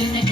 unit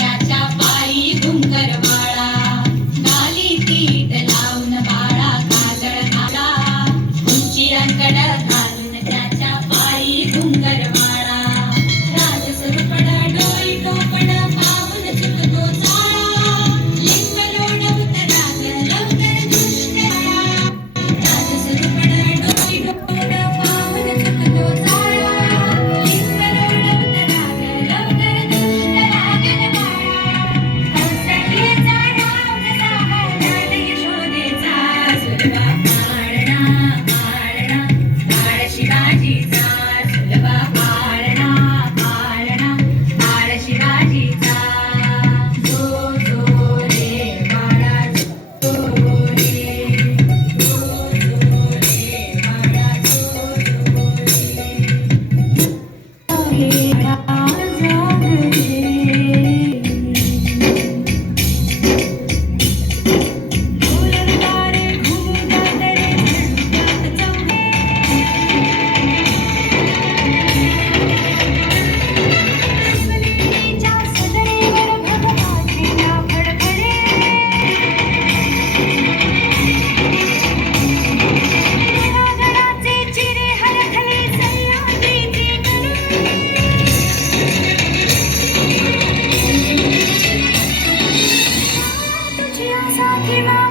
幸先は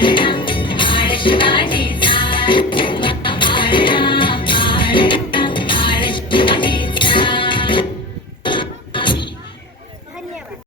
Thank you.